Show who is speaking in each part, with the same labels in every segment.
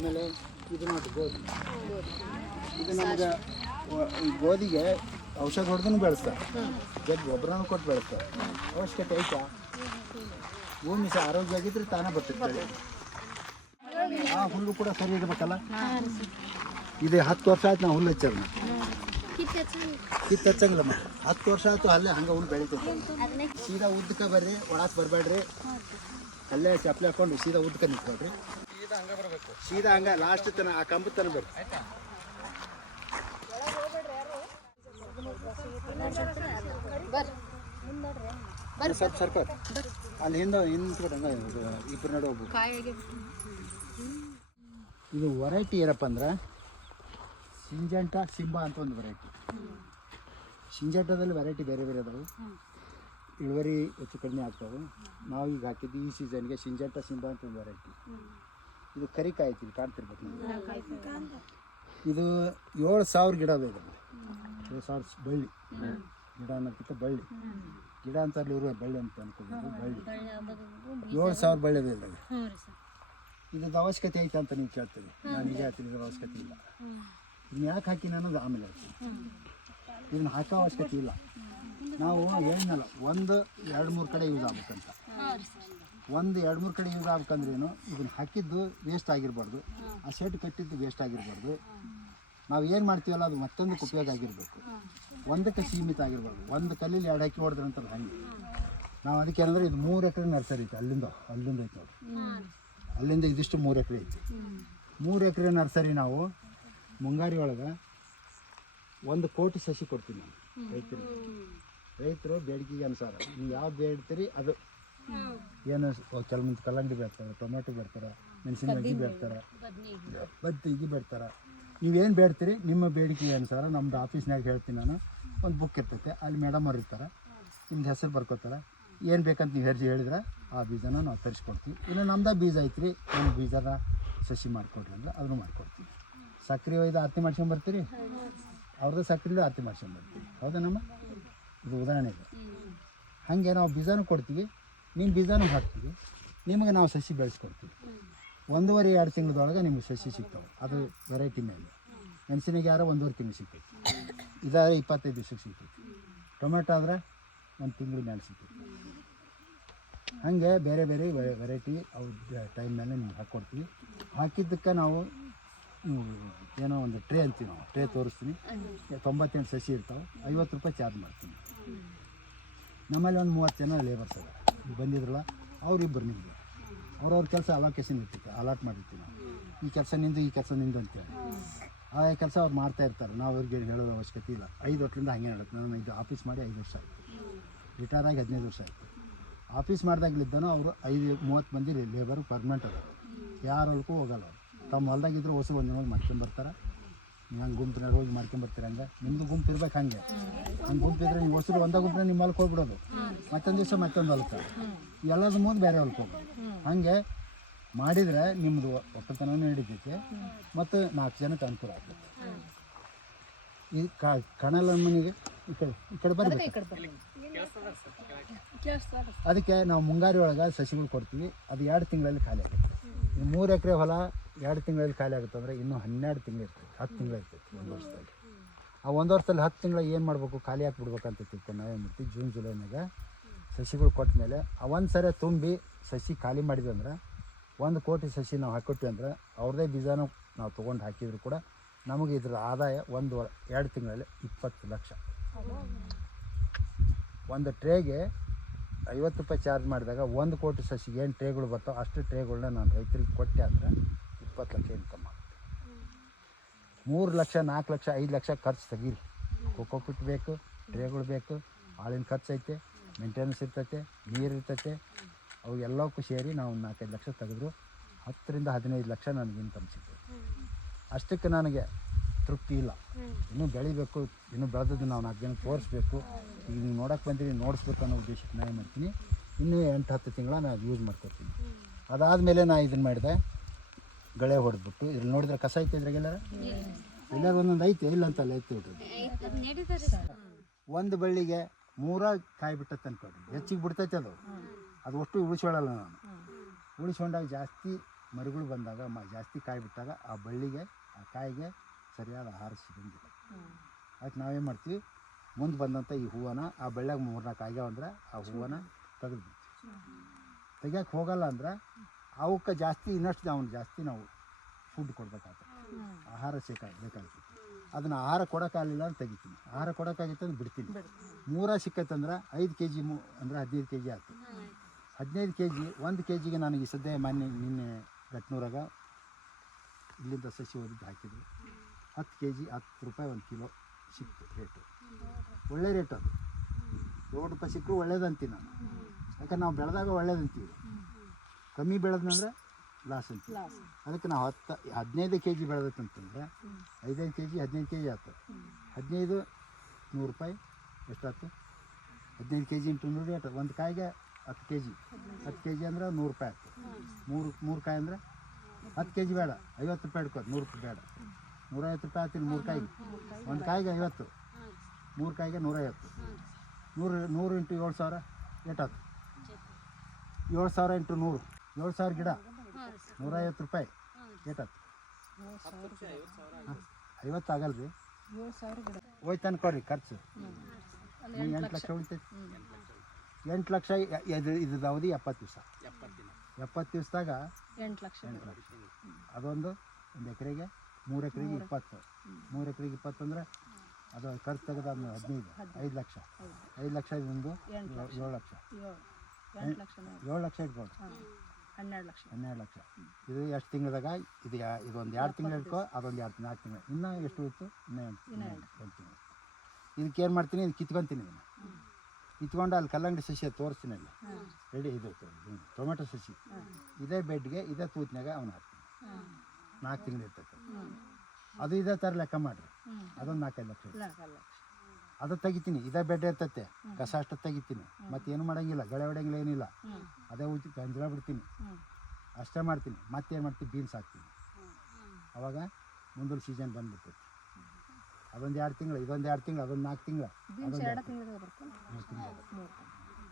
Speaker 1: ಆಮೇಲೆ ಇದು ನೋಡಿ ಗೋಧಿ. ಇದು ನಮ್ಗೆ ಗೋಧಿಗೆ ಔಷಧ ಹೊಡೆದೂ ಬೆಳೆಸ್ತಾರೆ. ಜಗ್ ಗೊಬ್ಬರನೂ ಕೊಟ್ಟು ಬೆಳೆಸ್ತಾರೆ. ಅವಶ್ಯಕತೆ ಐತಾ? ಭೂಮಿ ಸಹ ಆರೋಗ್ಯ ಆಗಿದ್ರೆ ತಾನೇ ಬರ್ತದೆ ಬೆಳೆ ಆ ಹುಲ್ಲು ಕೂಡ ಸರಿ ಇರ್ಬೇಕಲ್ಲ? ಇದು ಹತ್ತು ವರ್ಷ ಆಯ್ತು ನಾವು ಹುಲ್ಲು ಹಚ್ಚೋದು ಕಿತ್ತು ಹಚ್ಚಂಗಿಲ್ಲಮ್ಮ ಹತ್ತು ವರ್ಷ ಆಯ್ತು ಅಲ್ಲೇ ಹಂಗೆ ಹುಲ್ಲು ಬೆಳಿತೈತೆ ಸೀದಾ ಉದ್ದಕ್ಕೆ ಬರ್ರಿ, ಒಳಕ್ಕೆ ಬರಬೇಡ್ರಿ. ಅಲ್ಲೇ ಚಪ್ಪಲಿ ಹಾಕೊಂಡು ಸೀದಾ ಉದ್ದಕ್ಕೆ ನಿಂತ್ಕೊಳ್ರಿ. ಸೀದಾ ಹಂಗ ಲಾಸ್ಟ್ ತನ ಆ ಕಂಬ ತನ ಬರ್ಬೇಕು. ಸ್ವಲ್ಪ ಸರ್ಕಾರ ಅಲ್ಲಿ ಹಿಂದೆ ಹಂಗ ಇಬ್ಬರು ನಡು ಹೋಗ್ಬೇಕು. ಇದು ವೆರೈಟಿ ಏನಪ್ಪ ಅಂದ್ರೆ ಸಿಂಜಂಟ ಸಿಂಬ ಅಂತ ಒಂದು ವೆರೈಟಿ ಸಿಂಜಂಟದಲ್ಲಿ ವೆರೈಟಿ ಬೇರೆ ಬೇರೆ ಅದಾವೆ. ಇಳುವರಿ ಹೆಚ್ಚು ಕಡಿಮೆ ಆಗ್ತವೆ. ನಾವು ಈಗ ಹಾಕಿದ್ದು ಈ ಸೀಸನ್ಗೆ ಸಿಂಜಂಟ ಸಿಂಬ ಅಂತ ಒಂದು ವೆರೈಟಿ ಇದು ಕರಿಕಾಯಿ ಐತಿ ಕಾಣ್ತಿರ್ಬೇಕು ಇದು ಏಳು ಸಾವಿರ ಗಿಡ ಇದೆ ಏಳು ಸಾವಿರ ಬಳ್ಳಿ. ಗಿಡ ಅನ್ನೋದಕ್ಕಿಂತ ಬಳ್ಳಿ. ಗಿಡ ಅಂತ ಇರುವ ಬಳ್ಳಿ ಅಂತ ಅನ್ಕೋಬೇಕು ಬಳ್ಳಿ. ಏಳು ಸಾವಿರ ಬಳ್ಳಿ ಇದೆ ಇದ್ರಲ್ಲಿ. ಇದ್ರದ್ದು ಅವಶ್ಯಕತೆ ಐತೆ ಅಂತ ನೀವು ಕೇಳ್ತೀರಿ. ನಾನು ಈಗ ಹೇಳ್ತೀನಿ ಇದ್ರ ಅವಶ್ಯಕತೆ ಇಲ್ಲ. ಇದನ್ನ ಯಾಕೆ ಹಾಕಿನ ಅನ್ನೋದು ಆಮೇಲೆ ಹೇಳ್ತೀನಿ. ಇದನ್ನ ಹಾಕೋ ಅವಶ್ಯಕತೆ ಇಲ್ಲ. ನಾವು ಹೇಳಿನಲ್ಲ ಒಂದು ಎರಡು ಮೂರು ಕಡೆ ಯೂಸ್ ಆಗ್ಬೇಕಂತ. ಒಂದು ಎರಡು ಮೂರು ಕಡೆ ಯೂಸ್ ಆಗ್ಬೇಕಂದ್ರೇನು ಇದನ್ನ ಹಾಕಿದ್ದು ವೇಸ್ಟ್ ಆಗಿರಬಾರ್ದು. ಆ ಶೆಟ್ ಕಟ್ಟಿದ್ದು ವೇಸ್ಟ್ ಆಗಿರಬಾರ್ದು. ನಾವು ಏನು ಮಾಡ್ತೀವಲ್ಲ, ಅದು ಮತ್ತೊಂದಕ್ಕೆ ಉಪಯೋಗ ಆಗಿರಬೇಕು. ಒಂದಕ್ಕೆ ಸೀಮಿತ ಆಗಿರ್ಬಾರ್ದು. ಒಂದು ಕಲ್ಲಲ್ಲಿ ಎರಡು ಹಾಕಿ ಹೊಡೆದ್ರೆ ಅಂತ ಹಂಗೆ. ನಾವು ಅದಕ್ಕೆ ಏನಂದ್ರೆ, ಇದು ಮೂರು ಎಕರೆ ನರ್ಸರಿ ಐತೆ ಅಲ್ಲಿಂದ ಅಲ್ಲಿಂದ ಐತೆ ನೋಡಿ. ಅಲ್ಲಿಂದ ಇದಿಷ್ಟು ಮೂರು ಎಕರೆ ಐತಿ. ಮೂರು ಎಕರೆ ನರ್ಸರಿ ನಾವು ಮುಂಗಾರಿ ಒಳಗೆ ಒಂದು ಕೋಟಿ ಸಸಿ ಕೊಡ್ತೀವಿ ನಾವು ರೈತರು ರೈತರು ಬೇಡಿಕೆಗೆ ಅನುಸಾರ. ನೀವು ಯಾವ್ದು ಬೇಡ್ತೀರಿ ಅದು. ಏನು ಕೆಲವೊಂದು ಕಲ್ಲಂಗಡಿ ಬೆಳ್ತಾರೆ ಟೊಮೆಟೊ ಬೆಳ್ತಾರೆ ಮೆಣಸಿನಕಾಯಿ ಬೆಳ್ತಾರೆ ಬದ್ನಿಗೆ. ನೀವು ನೀವೇನು ಬೇಡ್ತೀರಿ? ನಿಮ್ಮ ಬೇಡಿಕೆ ಅನುಸಾರ ನಮ್ದು ಆಫೀಸ್ನಾಗ ಹೇಳ್ತೀನಿ ನಾನು. ಒಂದು ಬುಕ್ ಇರ್ತೈತೆ ಅಲ್ಲಿ ಮೇಡಮ್ ಅವ್ರು ಇರ್ತಾರೆ. ನಿಮ್ದು ಹೆಸರು ಬರ್ಕೋತಾರೆ ಏನು ಬೇಕಂತ ನೀವು ಹೆರ್ಜಿ ಹೇಳಿದ್ರೆ ಆ ಬೀಜನ ನಾವು ತರಿಸ್ಕೊಡ್ತೀವಿ. ಇಲ್ಲ ನಮ್ದು ಬೀಜ ಐತ್ರಿ ನಿಮ್ಮ ಬೀಜನ ಸಸಿ ಮಾಡ್ಕೊಡ್ರಿ ಅಂದ್ರೆ ಅದನ್ನು ಮಾಡ್ಕೊಡ್ತೀವಿ. ಸಕ್ಕರೆ ಒಯ್ದು ಆರತಿ ಮಾಡ್ಸ್ಕೊಂಬರ್ತೀರಿ ಅವ್ರದ್ದು ಸಕ್ಕರೆ ಆರತಿ ಮಾಡ್ಸ್ಕೊಂಬರ್ತೀವಿ ಹೌದಾ ನಮ್ಮ? ಇದು ಉದಾಹರಣೆ ಇದೆ. ಹಾಗೆ ನಾವು ಬೀಜನೂ ಕೊಡ್ತೀವಿ. ನಿಮ್ಮ ಬೀಜನೂ ಹಾಕ್ತೀವಿ. ನಿಮಗೆ ನಾವು ಸಸಿ ಬೆಳೆಸ್ಕೊಡ್ತೀವಿ. ಒಂದೂವರೆ, ಎರಡು ತಿಂಗಳದೊಳಗೆ ನಿಮಗೆ ಸಸಿ ಸಿಗ್ತವೆ. ಅದು ವೆರೈಟಿ ಮೇಲೆ. ಮೆಣಸಿನಿಗೆ ಯಾರೋ ಒಂದೂವರೆ ತಿಂಗಳು ಸಿಗ್ತೈತಿ. ಇದಾದ್ರೆ ಇಪ್ಪತ್ತೈದು ದಿವ್ಸಕ್ಕೆ ಸಿಗ್ತೈತಿ. ಟೊಮೆಟೊ ಆದರೆ ಒಂದು ತಿಂಗಳು ಮೇಲೆ ಸಿಗ್ತೈತಿ. ಹಾಗೆ ಬೇರೆ ಬೇರೆ ವೆರೈಟಿ ಅವು ಟೈಮ್ ಮೇಲೆ ನಿಮ್ಗೆ ಹಾಕ್ಕೊಡ್ತೀವಿ ಹಾಕಿದ್ದಕ್ಕೆ ನಾವು ಏನೋ ಒಂದು ಟ್ರೇ ಅಂತೀವಿ ನಾವು. ಟ್ರೇ ತೋರಿಸ್ತೀನಿ. ತೊಂಬತ್ತೆಂಟು ಸಸಿ ಇರ್ತಾವೆ. ಐವತ್ತು ರೂಪಾಯಿ ಚಾರ್ಜ್ ಮಾಡ್ತೀನಿ ನಮ್ಮಲ್ಲಿ ಒಂದು ಮೂವತ್ತು ಜನ ಲೇಬರ್ಸ್ ಬಂದಿದ್ರಲ್ಲ ಅವ್ರಿಬ್ಬರು ನಿಮಗೆ. ಅವ್ರವ್ರ ಕೆಲಸ ಅಲೋಕೇಶನ್ ಇರ್ತೈತೆ ಅಲಾಟ್ ಮಾಡಿರ್ತೀವಿ ನಾವು. ಈ ಕೆಲಸ ನಿಂದು, ಈ ಕೆಲಸ ನಿಂದು ಅಂತೇಳಿ. ಆ ಕೆಲಸ ಅವ್ರು ಮಾಡ್ತಾ ಇರ್ತಾರೆ. ನಾವು ಅವ್ರಿಗೆ ಹೇಳೋದು ಅವಶ್ಯಕತೆ ಇಲ್ಲ. ಐದು ವರ್ಷದಿಂದ ಹಾಗೆ ಹೇಳುತ್ತೆ ನಾನು ಇದು ಆಫೀಸ್ ಮಾಡಿ ಐದು ವರ್ಷ ಆಯಿತು. ರಿಟೈರ್ ಆಗಿ ಹದಿನೈದು ವರ್ಷ ಆಯಿತು. ಆಫೀಸ್ ಮಾಡಿದಾಗಲಿದ್ದಾನೋ ಅವರು ಐದು, ಮೂವತ್ತು ಮಂದಿ ಲೇಬರ್ ಪರ್ಮನೆಂಟ್ ಅದ ಯಾರ ಹೊಲಕ್ಕೂ ಹೋಗಲ್ಲ ತಮ್ಮ ಹೊಲ್ದಾಗಿದ್ದರೂ ಹೊಸ ಒಂದು ಮಾಡ್ಕೊಂಡು ನೀವು ಹಂಗೆ ಗುಂಪಿನಾಗ ಹೋಗಿ ಮಾಡ್ಕೊಂಬರ್ತೀರ ಹಂಗೆ ನಿಮ್ಮದು ಗುಂಪು ಇರ್ಬೇಕು ಹಂಗೆ. ಹಂಗೆ ಗುಂಪು ಇದ್ರೆ ನೀವು ಹೊಸರು ಒಂದೇ ಗುಂಪಿನ ನಿಮ್ಮ ಹೊಲಕ್ಕೆ ಹೋಗ್ಬಿಡೋದು. ಮತ್ತೊಂದು ದಿವಸ ಮತ್ತೊಂದು ಹೊಲಕ್ಕೆ. ಎಲ್ಲದ ಮುಂದೆ ಬೇರೆ ಹೊಲಕ್ಕೆ ಹೋಗೋದು ಹಾಗೆ ಮಾಡಿದರೆ ನಿಮ್ಮದು ಒಕ್ಕಲ್ತನ ನಡೀತೈತಿ. ಮತ್ತು ನಾಲ್ಕು ಜನಕ್ಕೆ ಅನುಕೂಲ ಆಗ್ತದೆ ಈ ಕಣಲಮ್ಮನಿಗೆ ಈ ಕಡೆ ಈ ಕಡೆ ಬರಬೇಕು. ಅದಕ್ಕೆ ನಾವು ಮುಂಗಾರಿ ಒಳಗೆ ಸಸಿಗಳು ಕೊಡ್ತೀವಿ. ಅದು ಎರಡು ತಿಂಗಳಲ್ಲಿ ಖಾಲಿ ಆಗುತ್ತೆ. ಈ ಮೂರು ಎಕರೆ ಹೊಲ ಎರಡು ತಿಂಗಳಲ್ಲಿ ಖಾಲಿ ಆಗುತ್ತೆ ಅಂದರೆ ಇನ್ನೂ ಹನ್ನೆರಡು ತಿಂಗಳು ಇರ್ತೈತೆ ಹತ್ತು ತಿಂಗಳು ಇರ್ತೈತೆ ಒಂದು ವರ್ಷದಲ್ಲಿ. ಆ ಒಂದು ವರ್ಷದಲ್ಲಿ ಹತ್ತು ತಿಂಗಳು ಏನು ಮಾಡಬೇಕು? ಖಾಲಿ ಹಾಕ್ಬಿಡ್ಬೇಕಂತ ತಿಳ್ಕೊಂಡು ನಾವೇನು ಮಾಡ್ತೀವಿ? ಜೂನ್ ಜುಲೈನಾಗ ಸಸಿಗಳು ಕೊಟ್ಟ ಮೇಲೆ ಆ ಒಂದು ಸರಿ ತುಂಬಿ ಸಸಿ ಖಾಲಿ ಮಾಡಿದ್ವಿ ಅಂದ್ರೆ ಒಂದು ಕೋಟಿ ಸಸಿ ನಾವು ಹಾಕಿಟ್ವಿ ಅಂದ್ರೆ ಅವ್ರದ್ದೇ ಬೀಜನೂ ನಾವು ತೊಗೊಂಡು ಹಾಕಿದ್ರು ಕೂಡ ನಮಗೆ ಇದ್ರ ಆದಾಯ ಒಂದು ಎರಡು ತಿಂಗಳಲ್ಲಿ ಇಪ್ಪತ್ತು ಲಕ್ಷ. ಒಂದು ಟ್ರೇಗೆ ಐವತ್ತು ರೂಪಾಯಿ ಚಾರ್ಜ್ ಮಾಡಿದಾಗ ಒಂದು ಕೋಟಿ ಸಸಿಗೆ ಏನು ಟ್ರೇಗಳು ಬರ್ತಾವೆ ಅಷ್ಟು ಟ್ರೇಗಳನ್ನ ನಾನು ರೈತರಿಗೆ ಕೊಟ್ಟೆ ಅಂದರೆ ಇಪ್ಪತ್ತು ಲಕ್ಷ ಇನ್ಕಮ್ ಆಗುತ್ತೆ. ಮೂರು ಲಕ್ಷ, ನಾಲ್ಕು ಲಕ್ಷ, ಐದು ಲಕ್ಷ ಖರ್ಚು ತೆಗೀರಿ. ಕೊಕ್ಕೋ ಪಿಟ್ ಬೇಕು, ಟ್ರೇಗಳು ಬೇಕು, ಹಾಲಿನ ಖರ್ಚು ಐತೆ ಮೇಂಟೆನೆನ್ಸ್ ಇರ್ತೈತೆ, ನೀರು ಇರ್ತೈತೆ ಅವು ಎಲ್ಲವಕ್ಕೂ ಸೇರಿ ನಾವು ನಾಲ್ಕೈದು ಲಕ್ಷ ತೆಗೆದ್ರು. ಹತ್ತರಿಂದ ಹದಿನೈದು ಲಕ್ಷ ನನಗೆ ಇನ್ಕಮ್ ಸಿಗ್ತದೆ. ಅಷ್ಟಕ್ಕೆ ನನಗೆ ತೃಪ್ತಿ ಇಲ್ಲ. ಇನ್ನೂ ಬೆಳಿಬೇಕು, ಇನ್ನೂ ಬೆಳೆದದ್ದು ನಾವು ನಾಲ್ಕು ಜನ ತೋರಿಸ್ಬೇಕು. ಈಗ ನೀವು ನೋಡೋಕೆ ಬಂದಿರಿ, ನೋಡಿಸ್ಬೇಕು ಅನ್ನೋ ಉದ್ದೇಶಕ್ಕೆ ನಾನು ಏನು ಮಾಡ್ತೀನಿ. ಇನ್ನೂ ಎಂಟು ಹತ್ತು ತಿಂಗಳ ನಾನು ಯೂಸ್ ಮಾಡ್ಕೊತೀನಿ. ಅದಾದಮೇಲೆ ನಾನು ಇದನ್ನು ಮಾಡಿದೆ. ಗಳೆ ಹೊಡೆದ್ಬಿಟ್ಟು. ಇಲ್ಲಿ ನೋಡಿದ್ರೆ ಕಸ ಐತೆ ಇದ್ರಾಗೆಲ್ಲಾರ ಎಲ್ಲರೂ ಒಂದೊಂದು ಐತೆ, ಇಲ್ಲ ಅಂತಲ್ಲ, ಐತೆ ಬಿಡ್ರಿ ಒಂದು ಬಳ್ಳಿಗೆ ಮೂರ ಕಾಯಿ ಬಿಟ್ಟತ್ತೆ ಹೆಚ್ಚಿಗೆ ಬಿಡ್ತೈತೆ ಅದು. ಅದು ಅಷ್ಟು ಉಳಿಸ್ಕೊಳ್ಳಲ್ಲ ನಾನು. ಉಳಿಸ್ಕೊಂಡಾಗ ಜಾಸ್ತಿ ಮರಿಗಳು ಬಂದಾಗ, ಮ, ಜಾಸ್ತಿ ಕಾಯಿ ಬಿಟ್ಟಾಗ ಆ ಬಳ್ಳಿಗೆ, ಆ ಕಾಯಿಗೆ ಸರಿಯಾದ ಆಹಾರ ಸಿಗಂಗಿಲ್ಲ. ಅದಕ್ಕೆ ನಾವೇನು ಮಾಡ್ತೀವಿ? ಮುಂದೆ ಬಂದಂಥ ಈ ಹೂವನ, ಆ ಬಳ್ಳಿಯಾಗ ಮೂರ್ನಾಲ್ಕು ಆಗ್ಯಾವ ಅಂದ್ರೆ ಆ ಹೂವನ ತೆಗೆದು ತೆಗಿಯೋಕೆ ಹೋಗಲ್ಲ ಅಂದ್ರೆ ಅವಕ್ಕೆ ಜಾಸ್ತಿ ಇನ್ನಷ್ಟು ಅವ್ನು ಜಾಸ್ತಿ ನಾವು ಫುಡ್ ಕೊಡ್ಬೇಕಾಗ್ತದೆ ಆಹಾರ ಸಿಕ್ಕ ಬೇಕಾಗ್ತದೆ ಅದನ್ನು ಆಹಾರ ಕೊಡೋಕ್ಕಾಗಲಿಲ್ಲ ಅಂತ ತೆಗಿತೀನಿ. ಆಹಾರ ಕೊಡೋಕ್ಕಾಗಿತ್ತು ಅಂದ್ರೆ ಬಿಡ್ತೀನಿ. ಮೂರ ಸಿಕ್ಕತ್ತಂದ್ರೆ ಐದು ಕೆ ಜಿ ಮೂ ಅಂದ್ರೆ ಹದಿನೈದು ಕೆ ಜಿ ಆಯ್ತು ಹದಿನೈದು ಕೆ ಜಿ ಒಂದು ಕೆ ಜಿಗೆ ನನಗೆ ಈ ಸದ್ಯ ಮೊನ್ನೆ ನಿನ್ನೆ ಗಟ್ನೂರಾಗ ಇಲ್ಲಿಂದ ಸಸಿ ಓದಿದ್ದು ಹಾಕಿದ್ರು ಹತ್ತು ಕೆ ಜಿ ಹತ್ತು ರೂಪಾಯಿ ಒಂದು ಕಿಲೋ ಸಿಕ್ತು ರೇಟು ಒಳ್ಳೆ ರೇಟ್ ಅದು. ಏಳು ರೂಪಾಯಿ ಸಿಕ್ಕರು ಒಳ್ಳೇದಂತೀನಿ ನಾನು. ಯಾಕಂದ್ರೆ ನಾವು ಬೆಳೆದಾಗ ಒಳ್ಳೇದಂತೀವಿ. ಕಮ್ಮಿ ಬೆಳೆದ್ನಂದ್ರೆ ಲಾಸ್ ಅಂತ ಅದಕ್ಕೆ ನಾವು ಹತ್ತು ಹದಿನೈದು ಕೆ ಜಿ ಬೆಳೆದತ್ತಂತಂದ್ರೆ ಐದೈದು ಕೆ ಜಿ ಹದಿನೈದು ಕೆ ಜಿ ಆಯ್ತು ಹದಿನೈದು ನೂರು ರೂಪಾಯಿ ಎಷ್ಟಾಯ್ತು ಹದಿನೈದು ಕೆ ಜಿ ಇಂಟು ನೂರು ರೇಟ್ ಒಂದು ಕಾಯಿಗೆ ಹತ್ತು ಕೆ ಜಿ ಹತ್ತು ಕೆ ಜಿ ಅಂದ್ರೆ ನೂರು ರೂಪಾಯಿ ಆಯ್ತು ಮೂರು ಮೂರು ಕಾಯಿ ಅಂದರೆ ಹತ್ತು ಕೆ ಜಿ ಬೇಡ ಐವತ್ತು ರೂಪಾಯಿ ಹಿಡ್ಕೋದು ನೂರು ರೂಪಾಯಿ ಬೇಡ. ನೂರೈವತ್ತು ರೂಪಾಯಿ ಆಗ್ತೀನಿ ಮೂರು ಕಾಯಿಗೆ. ಒಂದು ಕಾಯಿಗೆ ಐವತ್ತು ಮೂರು ಕಾಯಿಗೆ ನೂರೈವತ್ತು. ನೂರು ನೂರು ಇಂಟು ಏಳು ಸಾವಿರ ಏಟಾಯ್ತು ಏಳು ಸಾವಿರ ಇಂಟು ನೂರು. ಏಳು ಸಾವಿರ ಗಿಡ. ನೂರೈವತ್ತು ರೂಪಾಯಿ. ಏಟಾಯ್ತು ಐವತ್ತು ಆಗಲ್ಲ ರೀ ಹೋಯ್ತು ಅನ್ಕೊಡ್ರಿ ಖರ್ಚು. ನೀವು ಎಂಟು ಲಕ್ಷ ಉಳಿತೈತಿ. ಎಂಟು ಲಕ್ಷ ಇದು ಇದ್ರದ್ದು ಅವಧಿ ಎಪ್ಪತ್ತು ದಿವಸ. ಎಪ್ಪತ್ತು ದಿವಸದಾಗ
Speaker 2: ಎಂಟು ಲಕ್ಷ
Speaker 1: ಅದೊಂದು ಒಂದು ಎಕರೆಗೆ ಮೂರು ಎಕರೆಗೆ ಇಪ್ಪತ್ತು. ಮೂರು ಎಕರೆಗೆ ಇಪ್ಪತ್ತು ಅಂದರೆ ಅದು ಖರ್ಚು ತೆಗೆದ ಹದಿನೈದು ಐದು ಲಕ್ಷ. ಐದು ಲಕ್ಷ ಇದೊಂದು ಏಳು- ಲಕ್ಷ.
Speaker 2: ಏಳು. ಎಂಟು ಲಕ್ಷನೇ
Speaker 1: ಏಳು ಲಕ್ಷ ಇಟ್ಕೊಂಡು
Speaker 2: ಹಾಂ. ಹನ್ನೆರಡು ಲಕ್ಷ.
Speaker 1: ಹನ್ನೆರಡು ಲಕ್ಷ. ಇದು ಎಷ್ಟು ತಿಂಗಳದಾಗ? ಇದು ಯಾ- ಇದೊಂದು ಎರಡು ತಿಂಗಳು ಇಟ್ಕೋ ಅದೊಂದು ಎರಡು ನಾಲ್ಕು ತಿಂಗಳು. ಇನ್ನೂ ಎಷ್ಟು ಉಳಿತು ಇನ್ನೂ ಎಂಟು ಎಂಟು. ತಿಂಗಳು. ಇದಕ್ಕೆ ಏನು ಮಾಡ್ತೀನಿ? ಇದು ಕಿತ್ಕೊಂತೀನಿ ಇದನ್ನು. ಕಿತ್ಕೊಂಡು ಅಲ್ಲಿ ಕಲ್ಲಂಗಡಿ ಸಸಿ ತೋರಿಸ್ತೀನಿ ಅಲ್ಲಿ. ರೆಡಿ ಇದು ಟೊಮೆಟೊ ಸಸಿ. ಇದೇ ಬೆಡ್ಗೆ ಇದೇ ತೂತ್ನಾಗ ಅವನು ಹಾಕ್ತೀನಿ. ನಾಲ್ಕು ತಿಂಗಳು ಇರ್ತೈತೆ. ಅದು ಇದೇ ಥರ ಲೆಕ್ಕ ಮಾಡಿರಿ. ಅದೊಂದು ನಾಲ್ಕೈದು ಲಕ್ಷ ಅದು ತೆಗಿತೀನಿ. ಇದೇ ಬೆಡ್ ಇರ್ತೈತೆ. ಕಸ ಅಷ್ಟು ತೆಗಿತೀನಿ. ಮತ್ತೇನು ಮಾಡಂಗಿಲ್ಲ. ಗಳೆ ಹೊಡೆಯಂಗಿಲ್ಲ ಏನಿಲ್ಲ.
Speaker 2: ಹ್ಞೂ
Speaker 1: ಅದೇ ಉಜ್ಜಿ ಗಂಜಲ ಬಿಡ್ತೀನಿ ಅಷ್ಟೇ ಮಾಡ್ತೀನಿ. ಮತ್ತೇನು ಮಾಡ್ತೀನಿ ಬೀನ್ಸ್ ಹಾಕ್ತೀನಿ. ಅವಾಗ ಮುಂದೊಂದು ಸೀಸನ್ ಬಂದ್ಬಿಡ್ತೈತಿ. ಅದೊಂದು ಎರಡು ತಿಂಗಳು ಇದೊಂದು ಎರಡು ತಿಂಗಳು ಅದೊಂದು ನಾಲ್ಕು ತಿಂಗಳು.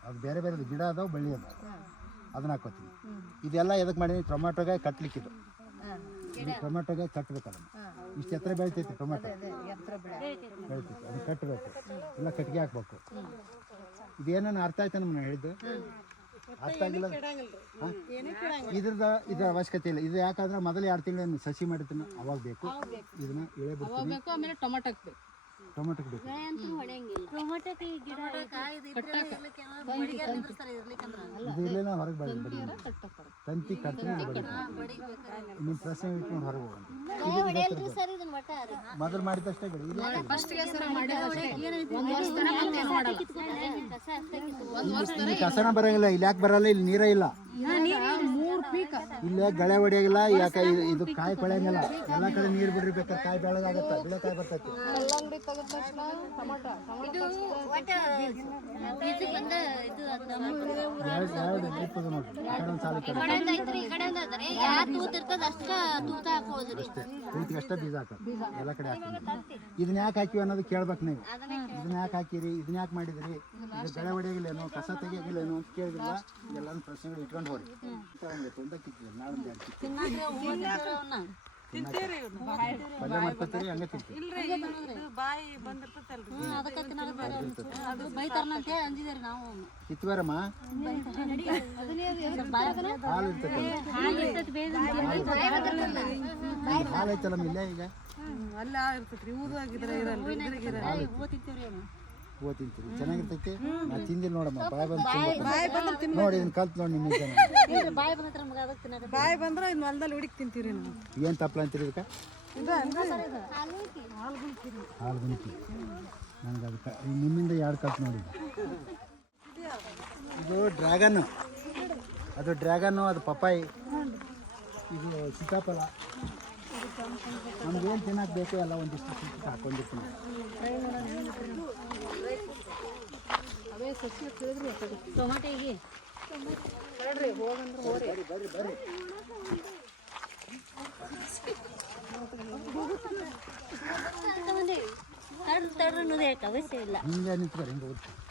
Speaker 1: ಅದು ಬೇರೆ ಬೇರೆ ಗಿಡ ಅದಾವೆ ಬಳ್ಳಿ ಅದಾವೆ. ಅದನ್ನ ಹಾಕೋತೀನಿ. ಇದೆಲ್ಲ ಎದಕ್ಕೆ ಮಾಡೀನಿ ಟೊಮೆಟೊಗೆ ಕಟ್ಲಿಕ್ಕಿದು ಟೊಮೆಟೊಗೆ
Speaker 2: ಕಟ್ಬೇಕಲ್ಲ
Speaker 1: ಇಷ್ಟು ಎತ್ತರ ಬೆಳಿತೈತಿ ಟೊಮೆಟೊ? ಬೆಳಿತೈತಿ. ಅದು ಕಟ್ಟಬೇಕು ಇಲ್ಲ ಕಟ್ಟಿಗೆ ಹಾಕ್ಬೇಕು. ಇದೇನೋ ಅರ್ಥ ಆಯ್ತಾ ನಮ್ಗೆ ಹೇಳಿದ್ದು? ಇದ್ರದ ಇದ್ರ ಅವಶ್ಯಕತೆ ಇಲ್ಲ. ಇದು ಯಾಕಂದ್ರೆ ಮೊದಲು ಎರಡು ತಿಂಗಳು ಸಸಿ ಮಾಡಿರ್ತೀನಿ ಅವಾಗ ಬೇಕು. ಇದನ್ನ ಇಳೆ ಬಿಡ್ತೀನಿ.
Speaker 2: ಆಮೇಲೆ ಟೊಮೆಟೊ ಹಾಕ್ಬೇಕು.
Speaker 1: ಟೊಮೆಟೊಗೆ ಬೇಕು ಇದು ಇರ್ಲಿಲ್ಲ ಹೊರಗೆ ಬಡಿ ತಂತಿ ಕಟ್ಟಿ ಬಡಿ ನಿಮ್ಮ ಪ್ರಶ್ನೆ ಇಟ್ಕೊಂಡು ಹೊರಗೆ ಹೋಗೋಣ. ಮೊದಲು ಮಾಡಿದಷ್ಟೇ ಬಿಡಿ. ಇಲ್ಲ
Speaker 2: ಫಸ್ಟ್ಗೆ ಸರ ಮಾಡಿದ್ರೆ ಒಂದು ವರ್ಷ ತನಕ ಮತ್ತೆ ಏನು ಮಾಡಲ್ಲ. ಒಂದು ವರ್ಷ
Speaker 1: ಇಲ್ಲಿ ಕಸನ ಬರಂಗಿಲ್ಲ ಇಲ್ಲಿ ಯಾಕೆ ಬರಲ್ಲ ಇಲ್ಲಿ ನೀರೇ ಇಲ್ಲ. ಇಲ್ಲೇ ಗಳೆ ಹೊಡಿಯಾಗಿಲ್ಲ ಯಾಕೆ ಇದು- ಇದು ಕಾಯಿ ಕೊಳೆಯಂಗಿಲ್ಲ. ಎಲ್ಲ ಕಡೆ ನೀರು ಬಿಡ್ರಿ ಬೇಕಾದ್ರೆ ಕಾಯಿ ಬೆಳಗಾಗತ್ತೆ ಬೆಳೆಕಾಯಿ ಬರ್ತೈತಿ.
Speaker 2: ಕಲ್ಲಂಗಡಿ ತೆಗೆದ ತಕ್ಷಣ
Speaker 3: ಇದು ಒಟ್ಟ ಬೀಜ. ಬಂದ ಇದು
Speaker 1: ಎರಡು ಎರಡು ಡ್ರಿಪ್ ಅದು ನೋಡ್ರಿ. ಈ ಕಡೆ ಒಂದು ಸಾಲ ಈ ಕಡೆ
Speaker 3: ಕಡೆಯಿಂದ ಐತ್ರಿ ಈ ಕಡೆಯಿಂದ ಅದ್ರಿ ಯಾ ತೂತ್ ಇರ್ತದ ಅಷ್ಟ ತೂತ ಹಾಕೋದ್ರಿ
Speaker 1: ರೈತಿಗೆ ಅಷ್ಟೇ. ಬೀಜ ಹಾಕೋದು ಎಲ್ಲ ಕಡೆ ಹಾಕ್ತೀವಿ ಇದನ್ನ ಯಾಕೆ ಹಾಕಿವಿ ಅನ್ನೋದು ಕೇಳ್ಬೇಕು ನೀವು. ಇದನ್ನ ಯಾಕೆ ಹಾಕಿರಿ ಇದನ್ನ ಯಾಕೆ ಮಾಡಿದ್ರಿ ಇದು ಗಳೆ ಹೊಡಿಯಾಗಿಲ್ಲೇನೋ ಕಸ ತೆಗಿಯಾಗಿಲ್ಲೇನೋ ಅಂತ ಕೇಳಿದಿಲ್ಲ ಎಲ್ಲಾನು ಪ್ರಶ್ನೆಗಳು ಇಟ್ಕೊಂಡು ಹೋರಿ ಹಂಗೆ ಇರಲ್ಲ
Speaker 3: ಅದಕ್ಕೆ ಅದು ಬೈತಾರನಂತ ಹೇಳಿ ಅಂಜಿದೇರಿ ನಾವು
Speaker 1: ಕಿತ್ವಾರಮ್ಮ? ಹಾಲು ಇರ್ತೈತೆ ಹಾಲು ಐತಲ್ಲಮ್ಮ ಇಲ್ಲೇ ಈಗ? ಹೂವು ತಿಂತೀನಿ ಚೆನ್ನಾಗಿರ್ತೈತಿ? ನಾ ತಿಂದಿಲ್ಲ ನೋಡಮ್ಮ. ಬಾಯ್ ಬಂದು. ನೋಡಿ ಇದನ್ನ ಕಲ್ತ್ ನೋಡಿ ನಿಮ್ಮ
Speaker 3: ಬಾಯಿ
Speaker 4: ಬಂದ್ರೆ ಇನ್ನು ಹೊಲದಲ್ಲಿ ಹುಡುಕಿ ತಿಂತೀರಿ ನಾವು.
Speaker 1: ಏನು ತಪ್ಪಲ ಅಂತೀರಿ ಇದಕ್ಕೆ? ಹಾಲು ಗುಣಿ ನನಗೆ ಅದಕ್ಕೆ ನಿಮ್ಮಿಂದ ಎರಡು ಕಲ್ತು ನೋಡಿ ಇದು ಡ್ರ್ಯಾಗನ್ನು. ಅದು ಡ್ರ್ಯಾಗನ್ನು ಅದು ಪಪ್ಪಾಯಿ. ಇದು ಸೀತಾಫಲ. ನಮ್ಗೇನು ತಿನ್ನಕ್ಕೆ ಬೇಕು ಎಲ್ಲ ಒಂದಿಷ್ಟು ಸಿಕ್ಕ ಹಾಕೊಂಡಿರ್ತೀನಿ
Speaker 3: ಟೊಮಾಟೆಗೆ ತಡ್ರಿ ತಡ್ರಿ ಅನ್ನೋದು ಯಾಕೆ ಅವಶ್ಯ ಇಲ್ಲ.
Speaker 1: ಹಿಂಗೆ ನಿಂತ್ಕೊರಿ ಹಿಂಗೆ ಓದ್ತೀನಿ